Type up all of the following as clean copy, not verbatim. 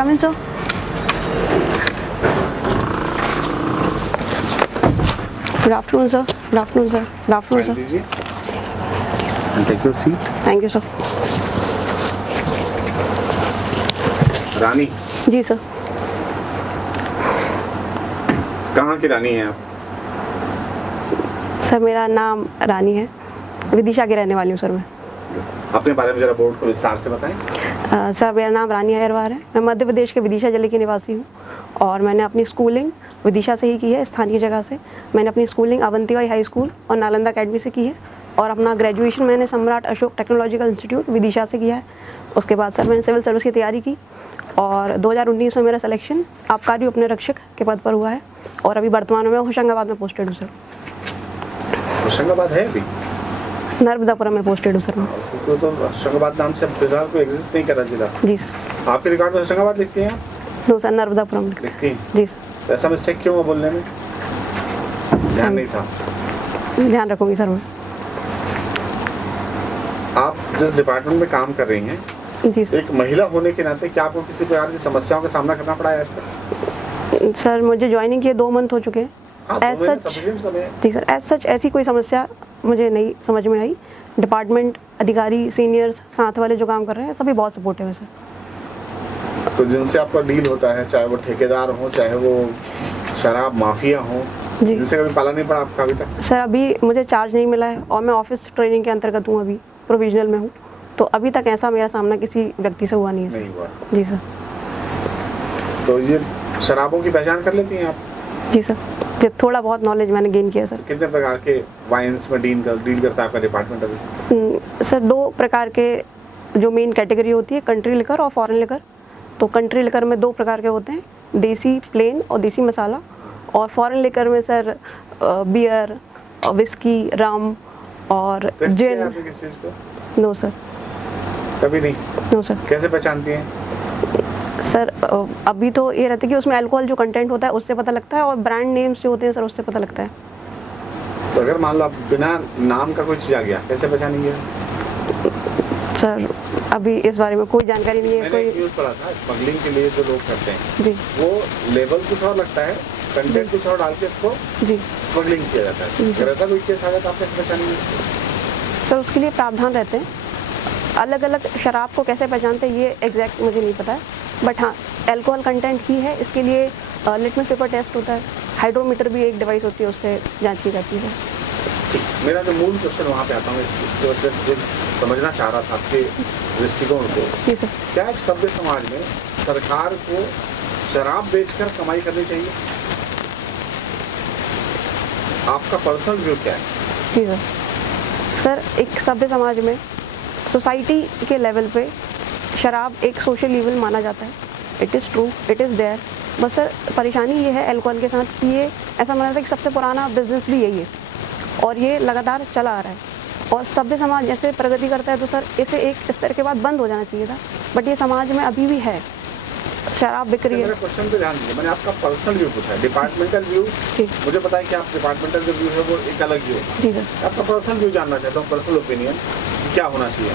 come in, sir? Good afternoon, sir. Good afternoon, sir. Good afternoon, sir. लीजिए and take your seat. Thank you, sir. Rani, जी sir. कहाँ की रानी हैं आप? Sir मेरा नाम रानी है, विदिशा की रहने वाली हूँ सर मैं। अपने बारे में जरा बोर्ड को विस्तार से बताएं। सर मेरा नाम रानी अहिरवार है, मैं मध्य प्रदेश के विदिशा जिले की निवासी हूँ और मैंने अपनी स्कूलिंग विदिशा से ही की है, स्थानीय जगह से। मैंने अपनी स्कूलिंग अवंतीबाई हाई स्कूल और नालंदा अकेडमी से की है और अपना ग्रेजुएशन मैंने सम्राट अशोक टेक्नोलॉजिकल इंस्टीट्यूट विदिशा से किया है। उसके बाद सर मैंने सिविल सर्विस की तैयारी की और 2019 में मेरा सिलेक्शन आबकारी उपनिरीक्षक के पद पर हुआ है और अभी वर्तमान में होशंगाबाद में पोस्टेड हूँ सर। होशंगाबाद है अभी? नर्मदापुरम में पोस्टेड हूँ सर मैं। तो होशंगाबाद नाम से फिलहाल कोई एग्जिस्ट नहीं कर रहा जिला। जी सर। आपके रिकॉर्ड में होशंगाबाद लिखती हैं आप? नो सर, नर्मदापुरम लिखती हैं? जी सर। ऐसा मिस्टेक क्यों हुआ बोलने में? ध्यान नहीं था? ध्यान रखूँगी सर मैं। आप जिस डिपार्टमेंट में काम कर रही हैं, जी सर। एक महिला होने के नाते क्या आपको किसी प्रकार की समस्याओं का सामना करना पड़ा है आज तक? सर मुझे ज्वाइनिंग किए 2 मंथ हो चुके हैं। हाँ, एज सच समय जी सर, एज सच ऐसी कोई समस्या मुझे नहीं समझ में आई। डिपार्टमेंट अधिकारी, सीनियर्स, साथ वाले जो काम कर रहे हैं सभी बहुत सपोर्टिव है सर। तो जिनसे आपका डील होता है, चाहे वो ठेकेदार हो, चाहे वो शराब माफिया हो, जी जिनसे कभी पाला नहीं पड़ा आपका अभी तक? सर अभी मुझे चार्ज नहीं मिला है और मैं ऑफिस ट्रेनिंग के अंतर्गत हूँ, अभी प्रोविजनल में हूँ, तो अभी तक ऐसा मेरा सामना किसी व्यक्ति से हुआ नहीं है सर। नहीं हुआ। जी सर। तो ये शराबों की पहचान कर लेती हैं आप? जी सर, ये थोड़ा बहुत नॉलेज मैंने गेन किया सर। कितने प्रकार के वाइन्स में डील करता है आपका डिपार्टमेंट अभी? सर 2 प्रकार के जो मेन कैटेगरी होती है, कंट्री लिकर और फॉरेन लिकर। तो कंट्री लिकर में 2 प्रकार के होते हैं, देसी प्लेन और देसी मसाला, और फॉरेन लिकर में सर बियर, विस्की, रम और जिन। आपने किस चीज़ को? No sir. कभी नहीं? No sir. कैसे पहचानती हैं? सर अभी तो ये रहता है कि उसमें अल्कोहल जो कंटेंट होता है उससे पता लगता है और ब्रांड नेम्स जो होते हैं सर उससे पता लगता है। तो अगर मान लो आप बिना नाम का कोई चीज़ आ गया, कैसे पहचानेंगे? सर अभी इस बारे में कोई जानकारी नहीं है। मैंने एक न्यूज़ पढ़ा था, स्मगलिंग के लिए जो लोग करते हैं जी, वो लेबल कुछ और लगता है, कंटेंट कुछ और डाल के उसको जी स्मगलिंग किया जाता है। अगर ऐसा कोई केस आ जाता है, आप कैसे पहचानेंगे? सर उसके लिए प्रावधान रहते हैं। अलग अलग शराब को कैसे पहचानते हैं ये एग्जैक्ट मुझे नहीं पता है, बट हाँ अल्कोहल कंटेंट ही है, इसके लिए लिटमस पेपर टेस्ट होता है, हाइड्रोमीटर भी एक डिवाइस होती है, उससे जांच की जाती है। ठीक, मेरा जो मूल क्वेश्चन वहाँ पे आता हूँ, इसकी वजह से समझना चाह रहा था आपके दृष्टिकोण को। जी सर। क्या एक सभ्य समाज में सरकार को शराब बेचकर कमाई करनी चाहिए? आपका पर्सनल व्यू क्या है? जी सर। सर एक सभ्य समाज में सोसाइटी के लेवल पे शराब एक सोशल इवल माना जाता है। It is true, it is there. बस सर परेशानी ये है अल्कोहल के साथ कि ये ऐसा माना जाता है कि सबसे पुराना बिजनेस भी यही है और ये लगातार चला आ रहा है, और सभ्य समाज जैसे प्रगति करता है तो सर इसे एक स्तर के बाद बंद हो जाना चाहिए था, बट ये समाज में अभी भी है, शराब बिक रही है। मेरे क्वेश्चन पे ध्यान दीजिए, मैंने आपका पर्सनल व्यू पूछा है, डिपार्टमेंटल व्यू मुझे पता है कि आप डिपार्टमेंटल जो व्यू है वो एक अलग व्यू है। जी सर। आपका पर्सनल व्यू जानना चाहता हूँ, पर्सनल ओपिनियन क्या होना चाहिए?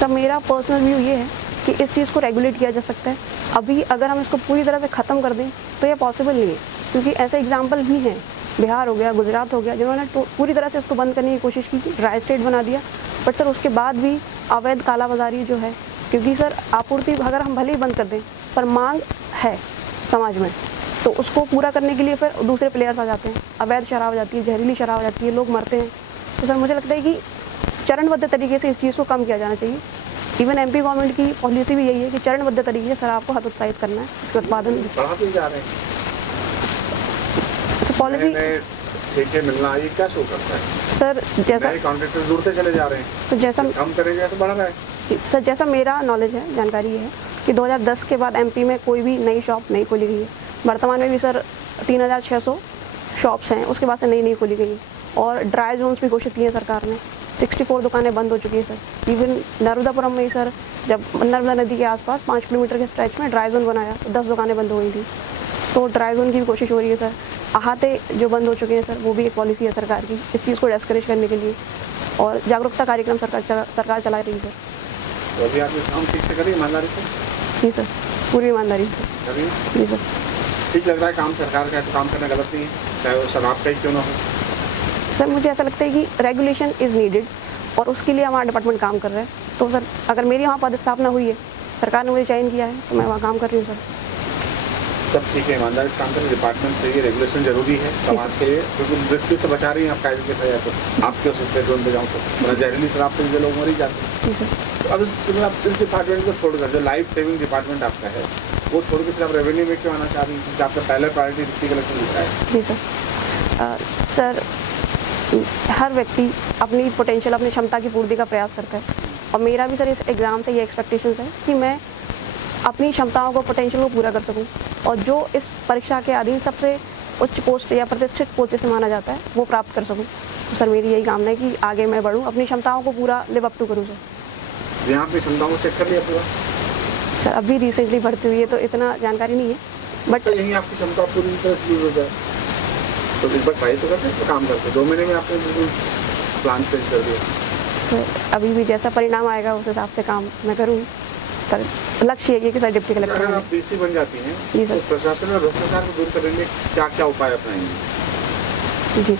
सर मेरा पर्सनल व्यू ये है कि इस चीज़ को रेगुलेट किया जा सकता है। अभी अगर हम इसको पूरी तरह से ख़त्म कर दें तो ये पॉसिबल नहीं है, क्योंकि ऐसे एग्जाम्पल भी हैं, बिहार हो गया, गुजरात हो गया, जिन्होंने पूरी तरह से इसको बंद करने की कोशिश की, ड्राई स्टेट बना दिया, बट सर उसके बाद भी अवैध कालाबाजारी जो है, क्योंकि सर आपूर्ति अगर हम भले ही बंद कर दें पर मांग है समाज में, तो उसको पूरा करने के लिए फिर दूसरे प्लेयर्स आ जाते हैं, अवैध शराब आ जाती है, जहरीली शराब आ जाती है, लोग मरते हैं। तो सर मुझे लगता है कि चरणबद्ध तरीके से इस चीज़ को कम किया जाना चाहिए। इवन एमपी गवर्नमेंट की पॉलिसी भी यही है कि चरणबद्ध तरीके से शराब को हतोत्साहित करना है, इसके उत्पादन बढ़ाते जा रहे हैं। पॉलिसी ठेके मिलना ये क्या शो करता है? सर जैसा कॉन्ट्रैक्टर जुड़ते चले जा रहे हैं, तो जैसा कम करेंगे तो बढ़ रहा है। सर जैसा मेरा नॉलेज है, जानकारी ये है कि 2010 के बाद एमपी में कोई भी नई शॉप नहीं खोली गई है। वर्तमान में भी सर 3600 शॉप्स हैं, उसके बाद से नई खोली गई है, और ड्राई जोन्स भी घोषित किए हैं सरकार ने। 64 दुकानें बंद हो चुकी है सर। इवन नर्मदापुरम में ही सर जब नर्मदा नदी के आसपास 5 किलोमीटर के स्ट्रेच में ड्राई जोन बनाया तो 10 दुकानें बंद हो गई थी, तो ड्राई जोन की भी कोशिश हो रही है सर। अहाते जो बंद हो चुके हैं सर, वो भी एक पॉलिसी है सरकार की इस चीज़ को डिस्करेज करने के लिए, और जागरूकता कार्यक्रम सरकार चला रही है सर। तो अभी आपने काम ठीक से करी ईमानदारी से? जी सर, पूरी ईमानदारी से। करिए। जी सर। ठीक लग रहा है काम सरकार का है तो काम करना गलत नहीं है, चाहे वो शराब का ही क्यों ना हो। सर मुझे ऐसा लगता है कि रेगुलेशन इज़ नीडेड और उसके लिए हमारा डिपार्टमेंट काम कर रहा है। तो सर अगर मेरी वहाँ पदस्थापना हुई है, सरकार ने मुझे चयन किया है, तो मैं वहाँ काम कर रही हूँ सर। सब ठीक है, ईमानदारी से काम करें, डिपार्टमेंट से ये रेगुलेशन जरूरी है समाज के लिए, क्योंकि मृत्यु से बचा रही हैं आप कायदे के तहत। तो आपके उस जोन पे जाऊँ तो वरना जहरीली शराब से जो लोग मर ही जाते हैं। जी सर। तो अब इस डिपार्टमेंट को छोड़कर जो लाइफ सेविंग डिपार्टमेंट आपका है वो छोड़ के फिर आप रेवेन्यू में क्यों आना चाह रही हैं, क्योंकि आपका पहला प्रायोरिटी डिस्ट्रिक्ट कलेक्टर लिखा है। जी सर। हर व्यक्ति अपनी पोटेंशियल, अपनी क्षमता की पूर्ति का प्रयास करता है और मेरा भी सर इस एग्ज़ाम से ये एक्सपेक्टेशंस है कि मैं अपनी क्षमताओं को, पोटेंशियल को पूरा कर सकूं और जो इस परीक्षा के अधीन सबसे उच्च पोस्ट या प्रतिष्ठित पोस्ट जिसे माना जाता है वो प्राप्त कर सकूं। तो सर मेरी यही कामना है कि आगे मैं बढ़ूं, अपनी क्षमताओं को पूरा लिव अप टू करूं सर। यहाँ अपनी क्षमताओं को चेक कर लिया पूरा? सर अभी रिसेंटली भर्ती हुई है तो इतना जानकारी नहीं है, बट तो यहीं आपकी क्षमता पूरी तरह से यूज हो जाए तो एक बार ट्राई तो करते हैं, काम करते 2 महीने में आपने बिल्कुल प्लान चेंज कर दिया। सर अभी भी जैसा परिणाम आएगा उस हिसाब से काम मैं करूँ। सर लक्ष्य ये है कि सर डिप्टी अगर कलेक्टर आप डीसी बन जाती हैं जी सर। तो प्रशासन और भ्रष्टाचार को दूर करने के लिए क्या क्या उपाय अपनाएंगे? जी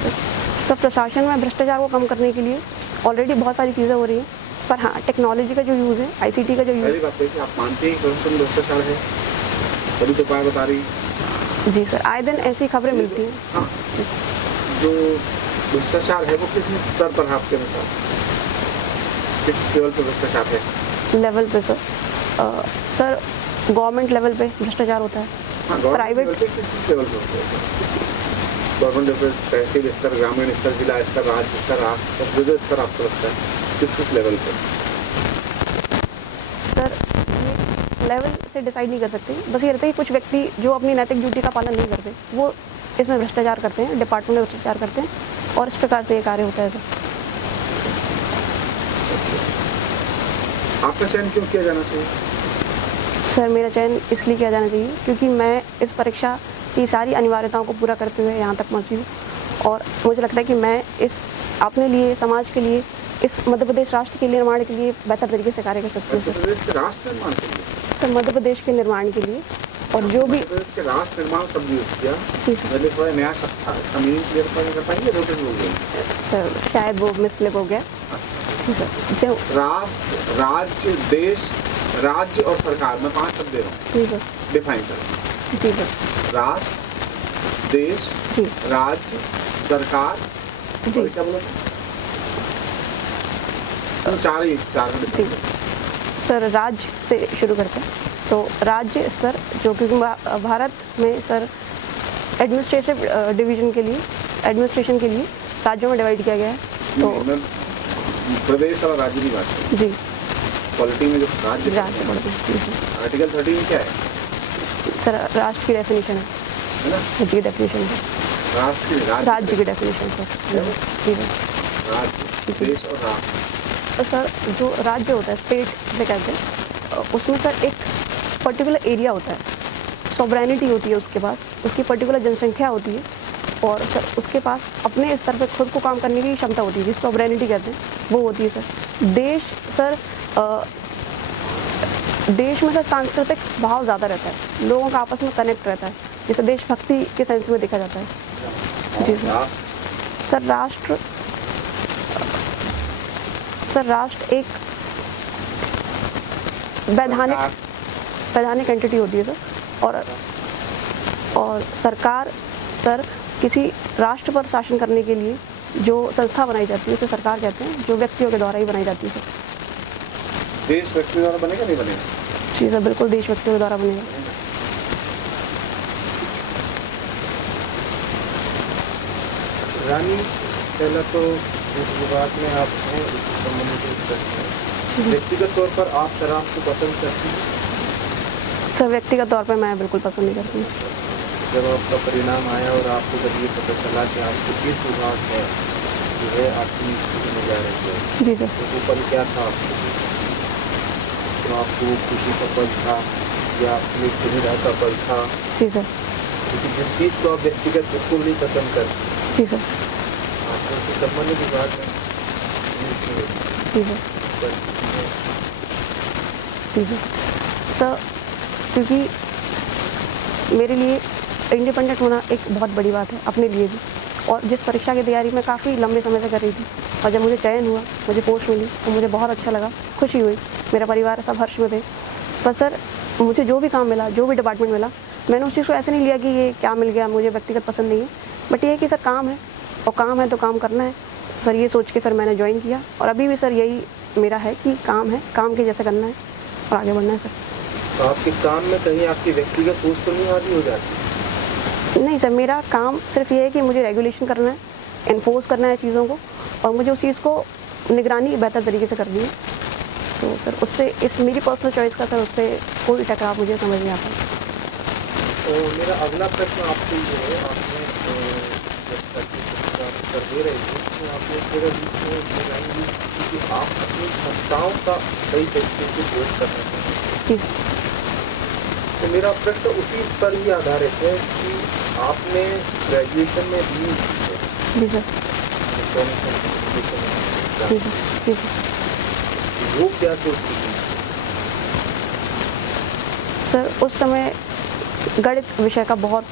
सर प्रशासन में भ्रष्टाचार को कम करने के लिए ऑलरेडी बहुत सारी चीज़ें हो रही हैं, पर हाँ टेक्नोलॉजी का जो यूज़ है, आईसीटी का जो यूज़ पहली बात है कि आप मानते हैं कि भ्रष्टाचार है, तभी तो उपाय बता रही। जी सर आए दिन ऐसी खबरें मिलती हैं। हाँ, जो भ्रष्टाचार है वो किस स्तर पर है आपके अनुसार, किस लेवल पर भ्रष्टाचार है? लेवल पे सर गवर्नमेंट लेवल पे भ्रष्टाचार होता है। हाँ, प्राइवेट गवर्नमेंट किस लेवल पर होता है? गवर्नमेंट लेवल, तहसील स्तर, ग्रामीण स्तर, जिला स्तर, राज्य स्तर, राष्ट्र स्तर, जो स्तर आपको लगता है किस लेवल पे? सर ये लेवल से डिसाइड नहीं कर सकते, बस ये रहता है कि कुछ व्यक्ति जो अपनी नैतिक ड्यूटी का पालन नहीं करते वो इसमें भ्रष्टाचार करते हैं, डिपार्टमेंट में भ्रष्टाचार करते हैं और इस प्रकार से ये कार्य होता है सर। आपका चयन क्यों किया जाना चाहिए? सर मेरा चयन इसलिए किया जाना चाहिए क्योंकि मैं इस परीक्षा की सारी अनिवार्यताओं को पूरा करते हुए यहाँ तक पहुँची हूँ और मुझे लगता है कि मैं इस अपने लिए, समाज के लिए, इस मध्य प्रदेश राष्ट्र के लिए निर्माण के लिए बेहतर तरीके से कार्य कर सकती हूँ मध्य प्रदेश के राष्ट्र निर्माण के लिए? सर मध्य प्रदेश के निर्माण के लिए और जो भी मध्य प्रदेश के राष्ट्र निर्माण शब्द यूज किया, जी सर। मैंने थोड़ा नया शब्द था, इसका मीनिंग क्लियर कर पाएंगे? नोटिस हो गया सर शायद वो मिसलिप हो गया। जी सर। जो राष्ट्र, राज्य, देश, राज्य और सरकार, मैं 5 शब्द दे रहा हूँ, जी सर। डिफाइन करें। जी सर। राष्ट्र, देश, जी राज्य, सरकार, जी और क्या बोला था? तो चार जी डिफाइन। सर राज्य से शुरू करते हैं तो राज्य स्तर जो कि भारत में सर एडमिनिस्ट्रेटिव डिवीजन के लिए, एडमिनिस्ट्रेशन के लिए राज्यों में डिवाइड किया गया है। तो मैं प्रदेश और राज्य की बात करूं, जी पॉलिटी में जो राज्य राज्य बढ़ते हैं। आर्टिकल 13 क्या है? सर राष्ट्र की डेफिनेशन है ना? है, की डेफिनेशन है, राज्य की डेफिनेशन सर। जी सर। राज्य, देश और राष्ट्र। तो सर जो राज्य होता है, स्टेट जिसे कहते हैं, उसमें सर एक पर्टिकुलर एरिया होता है, सॉवरेनिटी होती है उसके पास, उसकी पर्टिकुलर जनसंख्या होती है और सर उसके पास अपने स्तर पर खुद को काम करने की क्षमता होती है, जिस सॉवरेनिटी कहते हैं वो होती है सर। देश सर देश में सर सांस्कृतिक भाव ज़्यादा रहता है, लोगों का आपस में कनेक्ट रहता है, जैसे देशभक्ति के सेंस में देखा जाता है। जी सर। सर राष्ट्र एक वैधानिक एंटिटी होती है सर और सरकार सर किसी राष्ट्र पर शासन करने के लिए जो संस्था बनाई जाती है उसे सरकार कहते हैं, जो व्यक्तियों के द्वारा ही बनाई जाती है सर। देश व्यक्ति द्वारा बनेगा नहीं बनेगा? जी सर बिल्कुल देश व्यक्तियों के द्वारा बनेगा। रानी पहला तो जिस विभाग में आप हैं उससे संबंधित प्रश्न है, व्यक्तिगत तौर पर आप शराब को पसंद करती हैं? सर व्यक्तिगत तौर पर मैं बिल्कुल पसंद नहीं करती हूँ। जब आपका परिणाम आया और आपको जब ये पता चला कि आपको किस विभाग है जो है आपकी स्थिति में जा रही है, जी सर। तो वो पल क्या था आपको? तो आपको खुशी का पल था या अपनी सुविधा का पल था? जी सर। क्योंकि जिस चीज़ को आप व्यक्तिगत बिल्कुल नहीं पसंद करते, जी सर। आपको उससे संबंधित विभाग में जी सर। जी सर। सर क्योंकि मेरे लिए इंडिपेंडेंट होना एक बहुत बड़ी बात है अपने लिए भी। और जिस परीक्षा की तैयारी मैं काफ़ी लंबे समय से कर रही थी, और जब मुझे चयन हुआ, मुझे पोस्ट मिली, तो मुझे बहुत अच्छा लगा, खुशी हुई, मेरा परिवार सब हर्ष में थे। पर सर मुझे जो भी काम मिला, जो भी डिपार्टमेंट मिला, मैंने उस चीज़ को ऐसे नहीं लिया कि ये क्या मिल गया, मुझे व्यक्तिगत पसंद नहीं है, बट ये है कि सर काम है, और काम है तो काम करना है सर, ये सोच के फिर मैंने ज्वाइन किया। और अभी भी सर यही मेरा है कि काम है, काम के जैसे करना है और आगे बढ़ना है सर। तो आपके काम में कहीं आपकी व्यक्तिगत सोच तो नहीं आती हो जाती? नहीं सर, मेरा काम सिर्फ ये है कि मुझे रेगुलेशन करना है, इन्फोर्स करना है चीज़ों को, और मुझे उस चीज़ को निगरानी बेहतर तरीके से करनी है। तो सर उससे इस मेरी पर्सनल चॉइस का सर उससे कोई टकराव मुझे समझ नहीं आता। तो मेरा अगला प्रश्न आपसे ये है, आपने जब सर्टिफिकेट कर दे रहे थे तो आपने एक जगह बीच में ये लाइन दी थी कि आप अपनी क्षमताओं का सही तरीके से उपयोग करना चाहिए। जी तो मेरा प्रश्न उसी पर ही आधारित है कि आपने ग्रेजुएशन में भी जी सर, जी सर, जी सर। वो क्या सोचती थी? सर उस समय गणित विषय का बहुत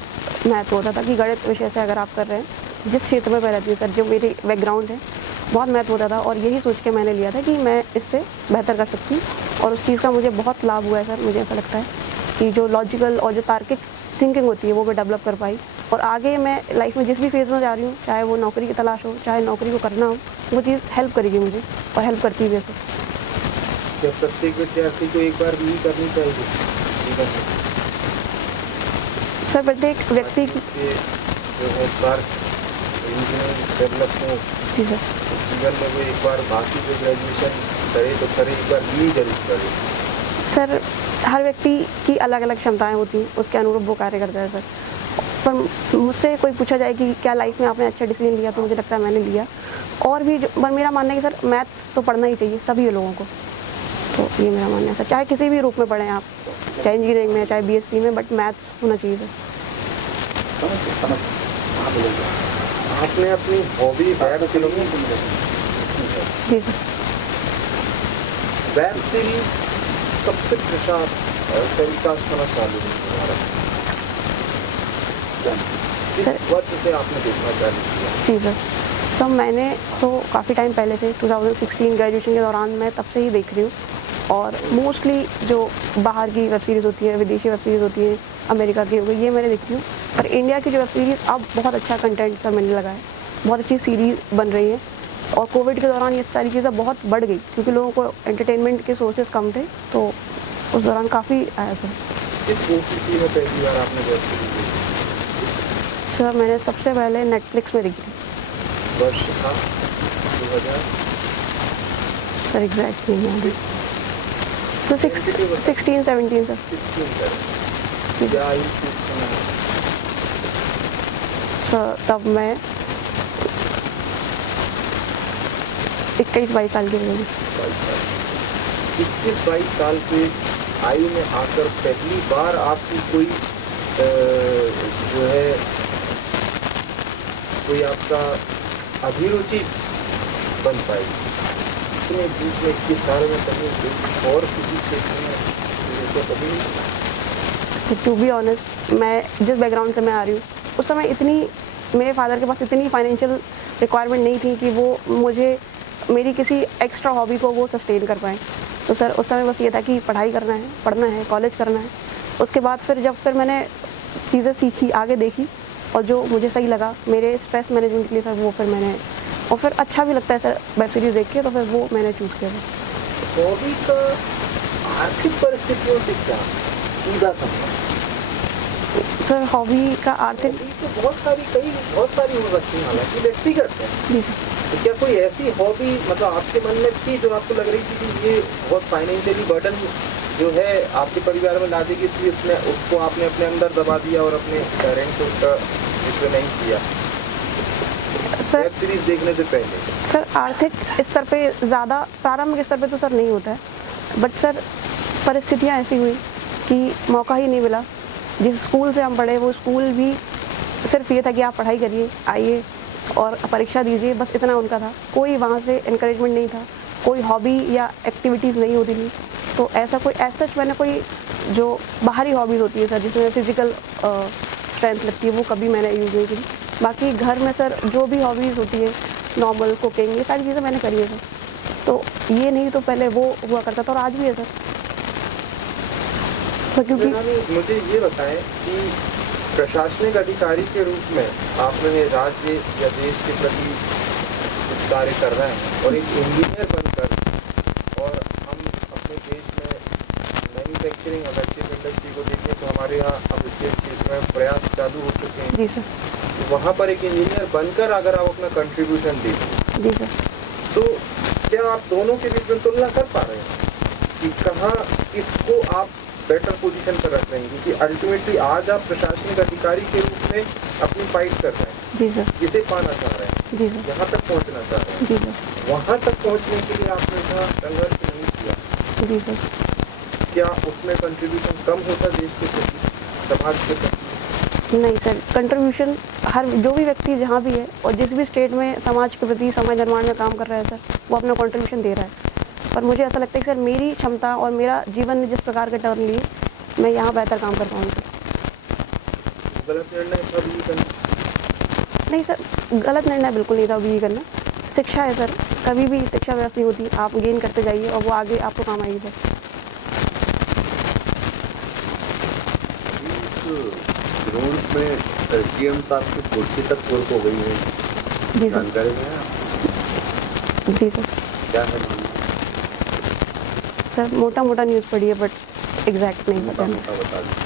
महत्व होता था कि गणित विषय से अगर आप कर रहे हैं, जिस क्षेत्र में मैं रहती हूँ सर, जो मेरी बैकग्राउंड है, बहुत महत्व होता था। और यही सोच के मैंने लिया था कि मैं इससे बेहतर कर सकती हूँ, और उस चीज़ का मुझे बहुत लाभ हुआ है सर। मुझे ऐसा लगता है कि जो लॉजिकल और जो तार्किक थिंकिंग होती है वो मैं डेवलप कर पाई, और आगे मैं लाइफ में जिस भी फेज़ में जा रही हूँ, चाहे वो नौकरी की तलाश हो, चाहे नौकरी को करना हो, वो चीज़ हेल्प करेगी मुझे, और हेल्प करती भी है सर। क्या प्रत्येक विद्यार्थी को एक बार भी करनी चाहिए जीवन में? सर प्रत्येक व्यक्ति की ये जो है कार्य इंजीनियरिंग डेवलप हो जी सर, तो जीवन में वो एक बार बाकी जो ग्रेजुएशन करे तो करे, एक बार भी जरूर करे। सर हर व्यक्ति की अलग अलग क्षमताएं होती हैं, उसके अनुरूप वो कार्य करता है सर। पर मुझसे कोई पूछा जाए कि क्या लाइफ में आपने अच्छा डिसीजन लिया, तो मुझे लगता है मैंने लिया। और भी पर मेरा मानना है कि सर मैथ्स तो पढ़ना ही चाहिए सभी लोगों को, तो ये मेरा मानना है सर। चाहे किसी भी रूप में पढ़ें आप, चाहे इंजीनियरिंग में, चाहे बीएससी में, बट मैथ्स होना चाहिए सर। आपने अपनी हॉबी वेब सीरीज जी सर। वेब सीरीज सबसे प्रसार तरीका सुना चालू हुआ किस सर वर्ष से आपने देखना चालू किया? जी सर, सब मैंने तो काफ़ी टाइम पहले से 2016 ग्रेजुएशन के दौरान मैं तब से ही देख रही हूँ। और मोस्टली जो बाहर की वेब सीरीज़ होती है, विदेशी वेब सीरीज़ होती है, अमेरिका की हो गई, ये मैंने देखती हूँ। पर इंडिया की जो वेब सीरीज़ अब बहुत अच्छा कंटेंट सर मिलने लगा है, बहुत अच्छी सीरीज़ बन रही है। और कोविड के दौरान ये सारी चीज़ें बहुत बढ़ गई, क्योंकि लोगों को एंटरटेनमेंट के सोर्सेज कम थे, तो उस दौरान काफ़ी आया सर। किस OTT में पहली बार आपने वेब सीरीज देखी? सर मैंने सबसे पहले नेटफ्लिक्स में देखी थी वर्ष था 2000? सर, एग्जैक्ट नहीं है तो 16-17 सर। 16 क्या आई थी उस समय? सर तब मैं 21-22 साल की हो गई। 21-22 साल के आयु में आकर पहली बार आपकी कोई जो है कोई आपका अभिरुचि बन पाई। इतने बीच में 21 साल में कभी और किसी क्षेत्र में तो कभी नहीं? टू बी ऑनेस्ट, मैं जिस बैकग्राउंड से मैं आ रही हूँ, उस समय इतनी मेरे फादर के पास इतनी फाइनेंशियल रिक्वायरमेंट नहीं थी कि वो मुझे मेरी किसी एक्स्ट्रा हॉबी को वो सस्टेन कर पाएँ। तो सर उस समय बस ये था कि पढ़ाई करना है, पढ़ना है, कॉलेज करना है। उसके बाद फिर मैंने चीज़ें सीखी, आगे देखी, और जो मुझे सही लगा मेरे स्ट्रेस मैनेजमेंट के लिए सर, वो फिर मैंने, और फिर अच्छा भी लगता है सर वेब सीरीज़ देख के, तो फिर वो मैंने चूज़ किया। हॉबी का आर्थिक परिस्थितियों से क्या सीधा संबंध? सर हॉबी का आर्थिक, हॉबी तो बहुत सारी हो सकती है, हालांकि व्यक्तिगत है। जी सर। तो क्या कोई ऐसी हॉबी मतलब आपके मन में थी जो आपको लग रही थी कि ये बहुत फाइनेंशियली बर्डन जो है आपके परिवार में ला देगी, इसलिए उसको आपने अपने अंदर दबा दिया और अपने पेरेंट्स को उसका जिक्र नहीं किया सर वेब सीरीज देखने से पहले? सर आर्थिक स्तर पे ज़्यादा प्रारंभिक स्तर पे तो सर नहीं होता है, बट सर परिस्थितियाँ ऐसी हुई कि मौका ही नहीं मिला। जिस स्कूल से हम पढ़े वो स्कूल भी सिर्फ ये था कि आप पढ़ाई करिए, आइए और परीक्षा दीजिए, बस इतना उनका था। कोई वहाँ से इनकरेजमेंट नहीं था, कोई हॉबी या एक्टिविटीज़ नहीं होती थी। तो ऐसा कोई सच मैंने कोई जो बाहरी हॉबीज़ होती है सर, जिसमें फिज़िकल स्ट्रेंथ लगती है, वो कभी मैंने यूज़ नहीं की। बाकी घर में सर जो भी हॉबीज़ होती है, नॉर्मल कुकिंग, ये सारी चीज़ें मैंने करी है सर। तो ये नहीं तो पहले वो हुआ करता था और आज भी है सर। तो क्योंकि मुझे ये बताएं कि प्रशासनिक अधिकारी के रूप में आपने राज्य या देश के प्रति कुछ कार्य कर रहे हैं और एक इंजीनियर बनकर, और हम अपने देश में मैन्युफैक्चरिंग और मैचिंग इंडस्ट्री को देखें तो हमारे यहाँ अब इसके क्षेत्र में प्रयास चालू हो चुके हैं। जी सर। वहाँ पर एक इंजीनियर बनकर अगर आप अपना कंट्रीब्यूशन दें जी सर। तो क्या आप दोनों के बीच में तुलना कर पा रहे हैं कि कहाँ किसको आप बेटर पोजीशन पर रख रहे हैं? क्योंकि अल्टीमेटली आज आप प्रशासनिक अधिकारी के रूप में अपनी फाइट कर रहे हैं। जी सर। जिसे पाना चाह रहे हैं, जी सर। यहाँ तक पहुँचना चाह रहे हैं। जी सर। वहाँ तक पहुँचने के लिए आपने इतना संघर्ष नहीं किया। जी सर। क्या उसमें कंट्रीब्यूशन कम होता देश के प्रति, समाज के प्रति? नहीं सर, कंट्रीब्यूशन हर जो भी व्यक्ति जहाँ भी है और जिस भी स्टेट में समाज के प्रति, समाज निर्माण में काम कर रहा है सर, वो अपना कंट्रीब्यूशन दे रहा है। पर मुझे ऐसा लगता है कि सर मेरी क्षमता और मेरा जीवन ने जिस प्रकार के टर्न लिए, मैं यहाँ बेहतर काम कर पाऊँ सर। गलत निर्णय कभी करना? नहीं सर, गलत निर्णय बिल्कुल नहीं था अभी ये करना। शिक्षा है सर, कभी भी शिक्षा व्यवस्था नहीं होती, आप गेन करते जाइए और वो आगे आपको काम आएगी सर। रोड में सीएम साहब की कुर्सी तक फुर्क हो गई है, जी सर। जानकारी में है? जी सर। क्या है मामला? सर मोटा मोटा न्यूज़ पढ़ी है बट एग्जैक्ट नहीं पता मोटा बता दीजिए।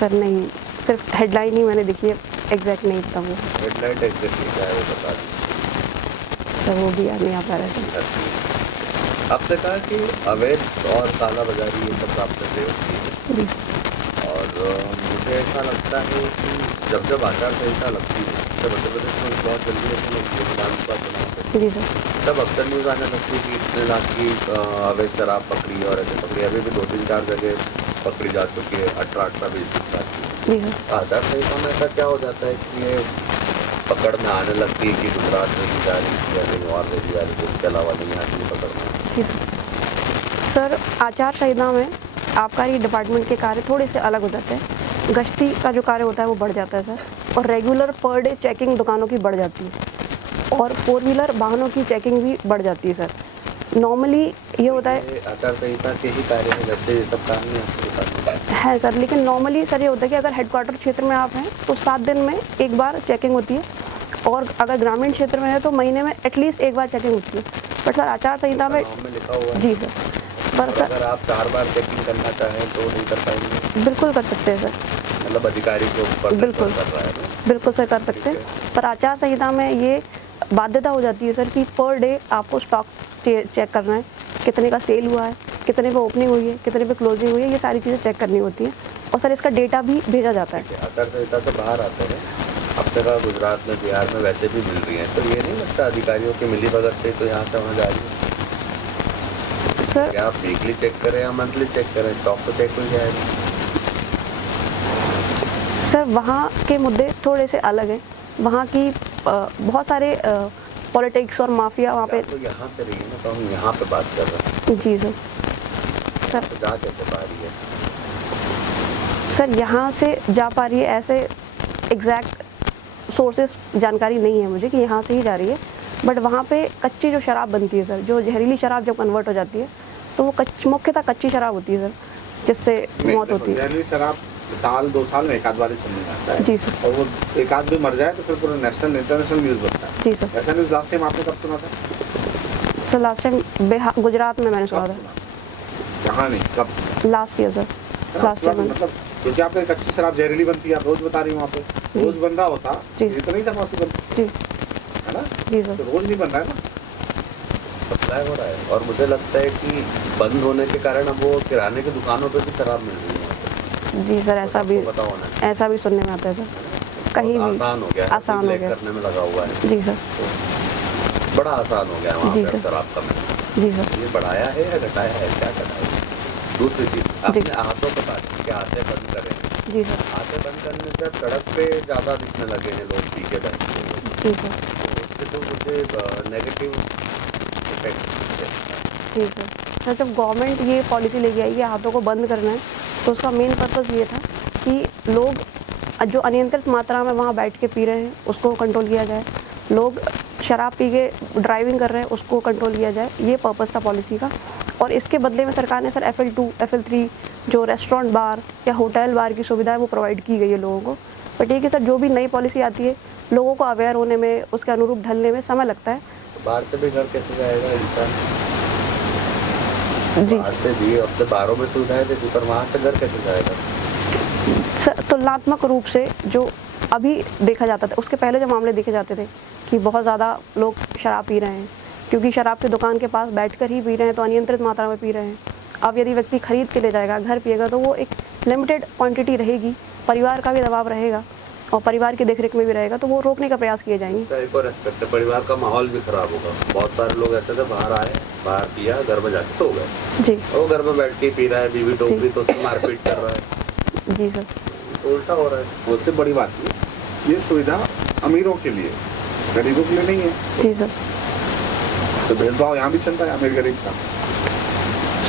सर। नहीं, सिर्फ हेडलाइन ही मैंने देखी है, एग्जैक्ट नहीं पता वो। हेडलाइट एग्जैक्टली क्या है वो बता दीजिए। सर वो भी याद नहीं आ पा रहा है। आपने कहा कि अवैध और काला बाजारी ये सब आपने प्रयोग की जी। और मुझे ऐसा लगता है कि जब जब आचार संहिता लगती है, जब मध्य प्रदेश में बहुत जल्दी ऐसे विधानसभा चुनाव जी सर। तब अक्सर न्यूज़ आने लगती है कि इतने लाख की अवैध शराब पकड़ी और ऐसे पकड़ी। अभी भी 2-3-4 जगह पकड़ी जा चुकी है, 18-20 की। जी सर। आचार संहिता में ऐसा क्या हो जाता है कि ये पकड़ में आने लगती है कि गुजरात में दी जा रही है या कहीं और ले दी जा रही है, इसके अलावा नहीं आती है पकड़ में? जी सर। आचार संहिता में आबकारी डिपार्टमेंट के कार्य थोड़े से अलग हो जाते हैं। गश्ती का जो कार्य होता है वो बढ़ जाता है सर, और रेगुलर पर डे चेकिंग दुकानों की बढ़ जाती है, और 4 व्हीलर वाहनों की चेकिंग भी बढ़ जाती है सर। नॉर्मली ये होता है आचार संहिता के ही कार्य हैं, वैसे ये सब काम नहीं आपको बताना है सर, लेकिन नॉर्मली सर ये होता है कि अगर हेडक्वार्टर क्षेत्र में आप हैं तो 7 दिन में एक बार चेकिंग होती है, और अगर ग्रामीण क्षेत्र में है तो महीने में एटलीस्ट एक बार चेकिंग होती है। बट सर आचार संहिता में लिखा हुआ है। जी सर। पर और सर अगर आप 4 बार चेकिंग करना चाहें तो नहीं कर पाएंगे? बिल्कुल कर सकते हैं सर। मतलब अधिकारी के ऊपर बिल्कुल। निर्भर कर रहा है ना? बिल्कुल सर कर सकते हैं, पर आचार संहिता में ये बाध्यता हो जाती है सर कि पर डे आपको स्टॉक चेक करना है, कितने का सेल हुआ है, कितने पे ओपनिंग हुई है, कितने पे क्लोजिंग हुई है, ये सारी चीज़ें चेक करनी होती हैं, और सर इसका डेटा भी भेजा जाता है। आचार संहिता से बाहर आते हैं, अपने का गुजरात में, बिहार में वैसे भी मिल रही है, तो ये नहीं लगता अधिकारियों की मिलीभगत से तो यहाँ से वहाँ जा रही है? सर क्या आप वीकली चेक करें या मंथली चेक करें, स्टॉक तो चेक हो जाएगा? सर वहाँ के मुद्दे थोड़े से अलग हैं, वहाँ की बहुत सारे पॉलिटिक्स और माफिया वहाँ पे। तो यहाँ से रही है ना, तो हम यहाँ पे बात कर रहे हैं। जी सर। सर तो जा कैसे पा रही है? सर यहाँ से जा पा रही है, ऐसे एग्जैक्ट सोर्सेस जानकारी नहीं है मुझे कि यहाँ से ही जा रही है, बट वहाँ पे कच्ची जो शराब बनती है सर, जो जहरीली शराब जब कन्वर्ट हो जाती है तो वो मुख्यतः कच्ची शराब होती है सर, जिससे मौत होती है। जहरीली शराब साल 2 साल में एक आध बार ही सुनने में आता है। जी सर। और वो एक आध भी मर जाए तो फिर पूरा नेशनल इंटरनेशनल न्यूज़ बनता है। जी सर। ऐसा न्यूज़ लास्ट टाइम आपने कब सुना था? सर लास्ट टाइम गुजरात में मैंने सुना था। यहाँ नहीं, कब? Last year sir, last year में। मतलब क्योंकि आपने कच्ची शराब जहरीली बनती है, आप रोज बता रही हो, वहाँ पे रोज बन रहा होता जी। ये तो नहीं था पॉसिबल, जी है ना? जी सर। तो रोज नहीं बन रहा है ना, सप्लाई हो रहा है। और मुझे लगता है कि बंद होने के कारण अब वो किराने की दुकानों पे भी शराब मिल रही है वहाँ पे। जी सर, ऐसा भी आपको पता होना है। ऐसा भी सुनने में आता है सर, कहीं भी आसान हो गया है, आसान हो ब्लैक गया। करने में लगा हुआ है, जी सर। बड़ा आसान हो गया है वहाँ जी पे सर। शराब का मिलना। जी सर। ये बढ़ाया है या घटाया है, क्या घटाया है? दूसरी चीज़, अपने हाथों बता दें कि आते बंद करें। जी सर। आते बंद करने से अब सड़क पे ज़्यादा दिखने लगे हैं लोग पी के बैठते हैं, जी सर। तो उससे तो मुझे नेगेटिव इफेक्ट है। जी सर। सर जब गवर्नमेंट ये पॉलिसी लेके आई है हाथों को बंद करना है, तो उसका मेन पर्पस ये था कि लोग जो अनियंत्रित मात्रा में वहाँ बैठ के पी रहे हैं उसको कंट्रोल किया जाए, लोग शराब पी के ड्राइविंग कर रहे हैं उसको कंट्रोल किया जाए, ये पर्पस था पॉलिसी का। और इसके बदले में सरकार ने सर FL2, FL3 जो रेस्टोरेंट बार या होटल बार की सुविधा है वो प्रोवाइड की गई है लोगों को। बट ये कि सर जो भी नई पॉलिसी आती है लोगों को अवेयर होने में, उसके अनुरूप ढलने में समय लगता है। बाहर से भी घर कैसे जाएगा इंसान? जी बाहर से भी अब तो बाहरों में सुविधाएं देती, पर वहाँ से घर कैसे जाएगा? सर तुलनात्मक रूप से जो अभी देखा जाता था, उसके पहले जो मामले देखे जाते थे कि बहुत ज़्यादा लोग शराब पी रहे हैं, क्योंकि शराब की दुकान के पास बैठकर ही पी रहे हैं तो अनियंत्रित मात्रा में पी रहे हैं। अब यदि व्यक्ति खरीद के ले जाएगा, घर पिएगा, तो वो एक लिमिटेड क्वांटिटी रहेगी, परिवार का भी दबाव रहेगा और परिवार की देखरेख में भी रहेगा, तो वो रोकने का प्रयास किए जाएंगे। इसका एक और एस्पेक्ट है, परिवार का माहौल भी खराब होगा। बहुत सारे लोग ऐसे थे, बाहर आए, बाहर पिया, घर में जाके सो गए। जी वो घर में बैठ के पी रहा है, बीवी टोक रही तो उससे मारपीट कर रहा है, जी सर, तो उल्टा हो रहा है। उससे बड़ी बात ये सुविधा अमीरों के लिए, गरीबों के लिए नहीं है। जी सर। तो भेदभाव यहाँ भी चलता है अमीर गरीब का।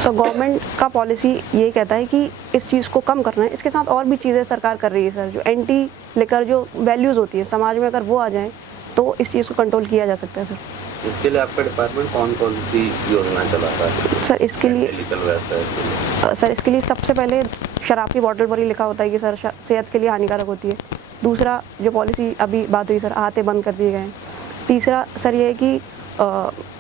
सो गवर्नमेंट का पॉलिसी ये कहता है कि इस चीज़ को कम करना है। इसके साथ और भी चीज़ें सरकार कर रही है सर, जो एंटी लिकर जो वैल्यूज़ होती है समाज में, अगर वो आ जाए तो इस चीज़ को कंट्रोल किया जा सकता है सर। इसके लिए आपका डिपार्टमेंट कौन कौन सी योजना चलाता है? सर इसके लिए लीगल रहता है सर इसके लिए सबसे पहले शराब की बोतल पर ही लिखा होता है कि सर सेहत के लिए हानिकारक होती है। दूसरा जो पॉलिसी अभी बात हुई सर, आते बंद कर दिए गए हैं। तीसरा सर ये है कि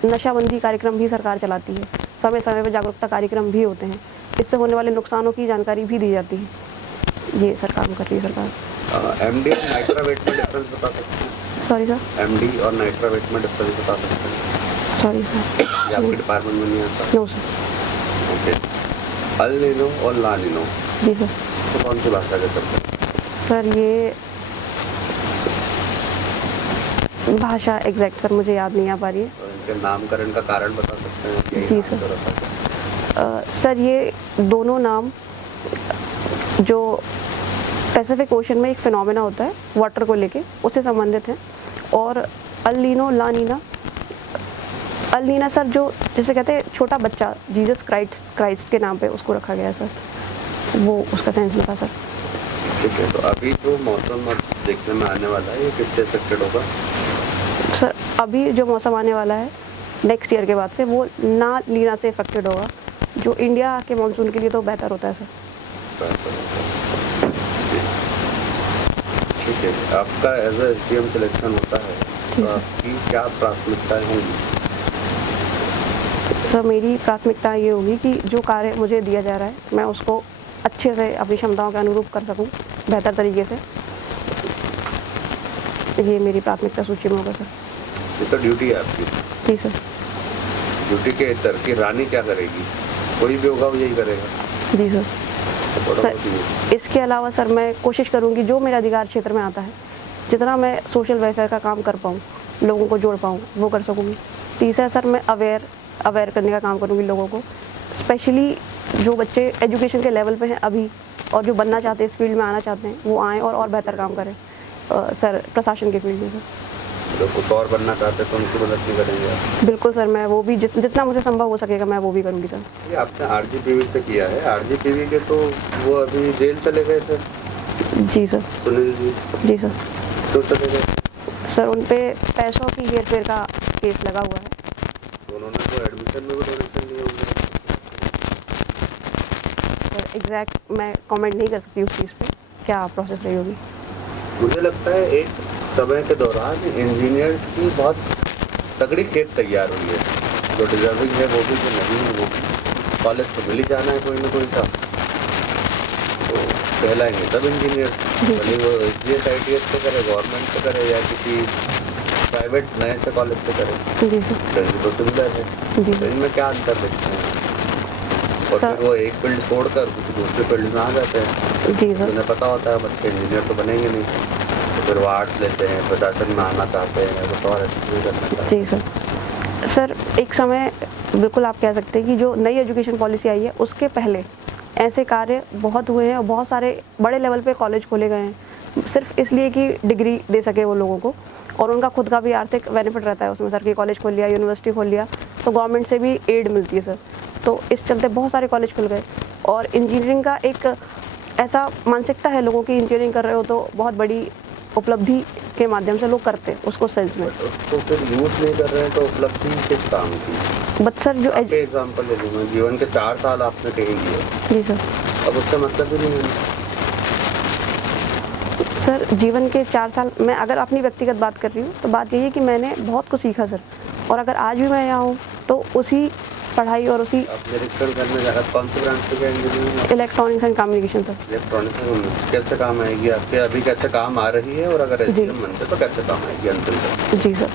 नशाबंदी कार्यक्रम भी सरकार चलाती है, समय समय पर जागरूकता कार्यक्रम भी होते हैं, इससे होने वाले नुकसानों की जानकारी भी दी जाती है। ये सर काम कर रही है सरकार। एमडी और नाइट्रावेट में डिफरेंस बता सकते हैं? सॉरी सर, एमडी और नाइट्रावेट में डिफरेंस बता सकते हैं? सॉरी सर, ये आपके डिपार्टमेंट में नहीं आता? No sir. Okay. El Nino और ला नीनो जी सर। तो कौन सी भाषा के शब्द हैं? सर ये भाषा एग्जैक्ट सर मुझे याद नहीं आ पा रही है। और इनके नामकरण का कारण बता सकते हैं? यही जी नाम सर। तो रहता है। सर ये दोनों नाम जो पैसिफिक ओशन में एक फिनोमेना होता है वाटर को लेके, उससे संबंधित हैं। और अल नीनो, ला नीना, अल नीना सर जो जैसे कहते हैं छोटा बच्चा जीसस क्राइस्ट के नाम पे उसको रखा गया है सर, वो उसका सेंस में था सर। ठीक है, तो अभी जो मौसम अब देखने में आने वाला है ये किससे अफेक्टेड होगा? सर अभी जो मौसम आने वाला है नेक्स्ट ईयर के बाद से, वो ना लीना से इफेक्टेड होगा, जो इंडिया के मानसून के लिए तो बेहतर होता है सर। ठीक है, आपका एज ए SDM सिलेक्शन होता है तो आपकी क्या प्राथमिकताएं होंगी? सर मेरी प्राथमिकता ये होगी कि जो कार्य मुझे दिया जा रहा है मैं उसको अच्छे से अपनी क्षमताओं के अनुरूप कर सकूं, बेहतर तरीके से। ये मेरी प्राथमिकता सूची में होगा सर। ये तो ड्यूटी है आपकी। जी सर। ड्यूटी के इतर की रानी क्या करेगी? कोई भी होगा वो यही करेगा। जी सर। तो थोड़ा सर बहुत ही इसके अलावा सर मैं कोशिश करूंगी जो मेरे अधिकार क्षेत्र में आता है, जितना मैं सोशल वेलफेयर का काम कर पाऊँ, लोगों को जोड़ पाऊँ, वो कर सकूँगी। तीसरा सर मैं अवेयर करने का काम करूँगी लोगों को, स्पेशली जो बच्चे एजुकेशन के लेवल पे हैं अभी और जो बनना चाहते हैं, इस फील्ड में आना चाहते हैं, वो आएँ और बेहतर काम करें सर प्रशासन के फील्ड में सर। जो कुछ और बनना चाहते हैं तो उनकी मदद नहीं करेंगे आप? बिल्कुल सर, मैं वो भी जितना मुझे संभव हो सकेगा मैं वो भी करूँगी सर। ये आपने RGPV से किया है। RGPV के तो वो अभी जेल चले गए थे जी सर। सुनील जी। जी सर। तो चले गए सर उन पे पैसों की हेरफेर का केस लगा हुआ है। तो उन्होंने तो एडमिशन में भी डोनेशन लिए होंगे। सर एग्जैक्ट मैं कमेंट नहीं कर सकती उस चीज़ पे, क्या प्रोसेस रही होगी। मुझे लगता है एक समय के दौरान इंजीनियर्स की बहुत तगड़ी खेप तैयार हुई है, जो डिजर्विंग है वो भी, जो नहीं है वो भी। कॉलेज तो मिल ही जाना है कोई ना कोई सा, तो कहलाएंगे सब इंजीनियर, भले वो SGS ITS से करे, गवर्नमेंट से करे या किसी प्राइवेट नए से कॉलेज से करे। जी सर। फिर तो सिमिलर है। जी तो इनमें क्या अंतर देखते हैं? और सर- फिर वो एक फील्ड छोड़कर किसी दूसरे फील्ड में आ जाते हैं। जी सर। उन्हें पता होता है बच्चे इंजीनियर तो बनेंगे नहीं, तो फिर वो आर्ट्स लेते हैं, प्रशासन में आना चाहते हैं या कुछ और एक्टिविटी करना चाहते हैं। जी सर। सर एक समय बिल्कुल आप कह सकते हैं कि जो नई एजुकेशन पॉलिसी आई है उसके पहले ऐसे कार्य बहुत हुए हैं और बहुत सारे बड़े लेवल पे कॉलेज खोले गए हैं, सिर्फ इसलिए कि डिग्री दे सके वो लोगों को, और उनका खुद का भी आर्थिक बेनिफिट रहता है उसमें सर, कि कॉलेज खोल लिया, यूनिवर्सिटी खोल लिया तो गवर्नमेंट से भी एड मिलती है सर। तो इस चलते बहुत सारे कॉलेज खुल गए। और इंजीनियरिंग का एक ऐसा मानसिकता है लोगों की, इंजीनियरिंग कर रहे हो तो बहुत बड़ी उपलब्धि के माध्यम से लोग करते हैं उसको सेंस में। तो फिर यूज़ नहीं कर रहे हैं तो उपलब्धि किस काम की? बट सर जो एग्जाम्पल ले लूँ मैं, जीवन के 4 साल आपने कहीं दिए, जी सर। अब उससे मतलब ही नहीं है। सर जीवन के 4 साल, मैं अगर अपनी व्यक्तिगत बात कर रही हूँ तो बात यही है कि मैंने बहुत कुछ सीखा सर, और अगर आज भी मैं यहाँ हूँ तो उसी पढ़ाई और उसी आप निरीक्षण करने जा रहे हैं, कौन सी ब्रांच से क्या engineering? Electronics and communication sir. Electronics कैसे काम आएगी आपके, अभी कैसे काम आ रही है, और अगर एचसीएम बनते तो कैसे काम आएगी अंतिम तक? जी सर,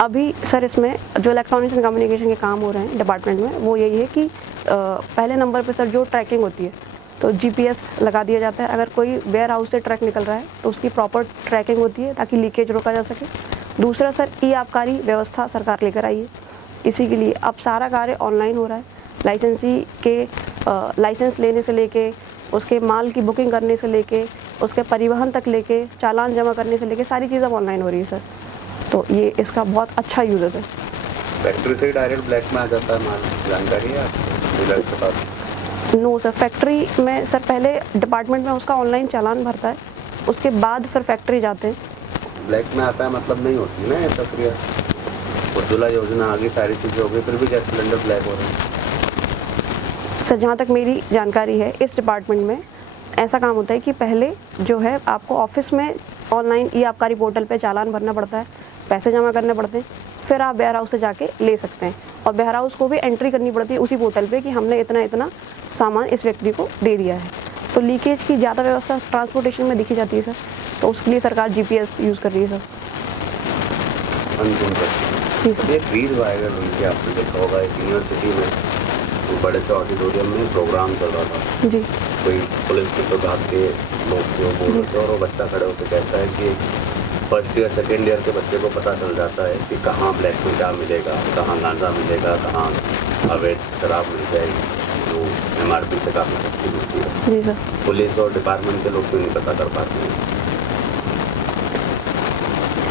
अभी सर इसमें जो इलेक्ट्रॉनिक्स एंड कम्युनिकेशन के काम हो रहे हैं डिपार्टमेंट में वो यही है कि पहले नंबर पे सर जो ट्रैकिंग होती है तो जीपीएस लगा दिया जाता है। अगर कोई वेयर हाउस से ट्रक निकल रहा है तो उसकी प्रॉपर ट्रैकिंग होती है ताकि लीकेज रोका जा सके। दूसरा सर ई आबकारी व्यवस्था सरकार लेकर आई है, इसी के लिए अब सारा कार्य ऑनलाइन हो रहा है। लाइसेंसी के लाइसेंस लेने से लेके, उसके माल की बुकिंग करने से लेके, उसके परिवहन तक लेके, चालान जमा करने से लेके सारी चीज़ अब ऑनलाइन हो रही है सर। तो ये इसका बहुत अच्छा यूज़ है सर। फैक्ट्री से डायरेक्ट ब्लैक में आ जाता है माल, जानकारी है आपको डीलर के पास? नो सर, फैक्ट्री में सर पहले डिपार्टमेंट में उसका ऑनलाइन चालान भरता है, उसके बाद फिर फैक्ट्री जाते हैं। ब्लैक में आता है मतलब नहीं होती ना ये प्रक्रिया? उज्ज्वला योजना आ गई, सारी चीज़ें हो गई, फिर भी गैस सिलेंडर ब्लैक हो रहे हैं? सर जहाँ तक मेरी जानकारी है इस डिपार्टमेंट में ऐसा काम होता है कि पहले जो है आपको ऑफिस में ऑनलाइन ई आबकारी पोर्टल पे चालान भरना पड़ता है, पैसे जमा करने पड़ते हैं, फिर आप वेयर हाउस से जाके ले सकते हैं। और वेयर हाउस को भी एंट्री करनी पड़ती है उसी पोर्टल पे कि हमने इतना इतना सामान इस व्यक्ति को दे दिया है। तो लीकेज की ज़्यादा व्यवस्था ट्रांसपोर्टेशन में दिखी जाती है सर, तो उसके लिए सरकार जीपीएस यूज़ कर रही है सर। अंतिम तक जी सर। एक रील वायरल हुई थी, आपने देखा होगा, एक यूनिवर्सिटी में तो बड़े से ऑडिटोरियम में प्रोग्राम चल रहा था, जी कोई पुलिस विभाग के लोग थे वो बोल रहे थे, और वो बच्चा खड़े होकर कहता है कि फर्स्ट ईयर सेकेंड ईयर के बच्चे को पता चल जाता है कि कहाँ ब्लैक में क्या मिलेगा, कहाँ गांजा मिलेगा, कहाँ अवैध शराब मिल जाएगी जो एमआरपी से काफ़ी सस्ती मिलती है। जी सर। पुलिस और डिपार्टमेंट के लोग क्यों नहीं पता कर पाते हैं?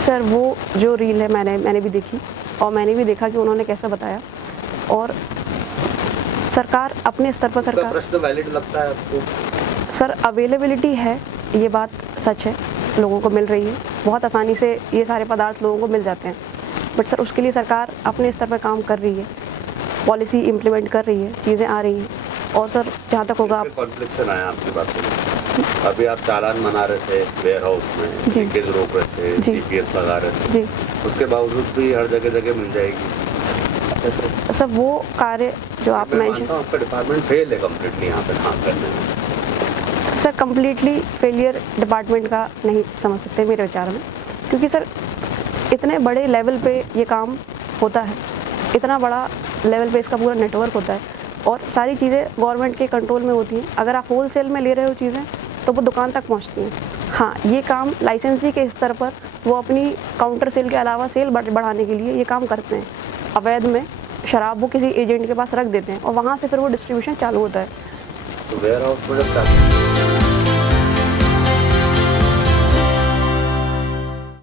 सर वो जो रील है मैंने भी देखी, और मैंने भी देखा कि उन्होंने कैसा बताया। और सरकार अपने स्तर पर इसका प्रश्न वैलिड लगता है आपको? सर अवेलेबिलिटी है, ये बात सच है, लोगों को मिल रही है, बहुत आसानी से ये सारे पदार्थ लोगों को मिल जाते हैं। बट सर उसके लिए सरकार अपने स्तर पर काम कर रही है, पॉलिसी इम्प्लीमेंट कर रही है, चीज़ें आ रही हैं। और सर जहाँ तक होगा आप कॉन्फ्लिक्शन आया आपकी बातों में, अभी आप चालान बना रहे थे वेयर हाउस में, जी। लीकेज रोक रहे थे, जी। जीपीएस लगा रहे थे, जी उसके बावजूद भी हर जगह जगह मिल जाएगी? सर वो कार्य जो आप मैं मेंशन, मानता हूँ आपका डिपार्टमेंट फेल है कम्प्लीटली यहाँ पे काम करने में। सर कम्प्लीटली फेलियर डिपार्टमेंट का नहीं समझ सकते मेरे विचार में, क्योंकि सर इतने बड़े लेवल पे ये काम होता है, इतना बड़ा लेवल पे इसका पूरा नेटवर्क होता है, और सारी चीज़ें गवर्नमेंट के कंट्रोल में होती हैं। अगर आप होल सेल में ले रहे हो चीज़ें तो वो दुकान तक पहुंचती हैं। हाँ, ये काम लाइसेंसी के स्तर पर वो अपनी काउंटर सेल के अलावा सेल बढ़ाने के लिए ये काम करते हैं। अवैध में शराब वो किसी एजेंट के पास रख देते हैं और वहाँ से फिर वो डिस्ट्रीब्यूशन चालू होता है। तो वेयर हाउस में जब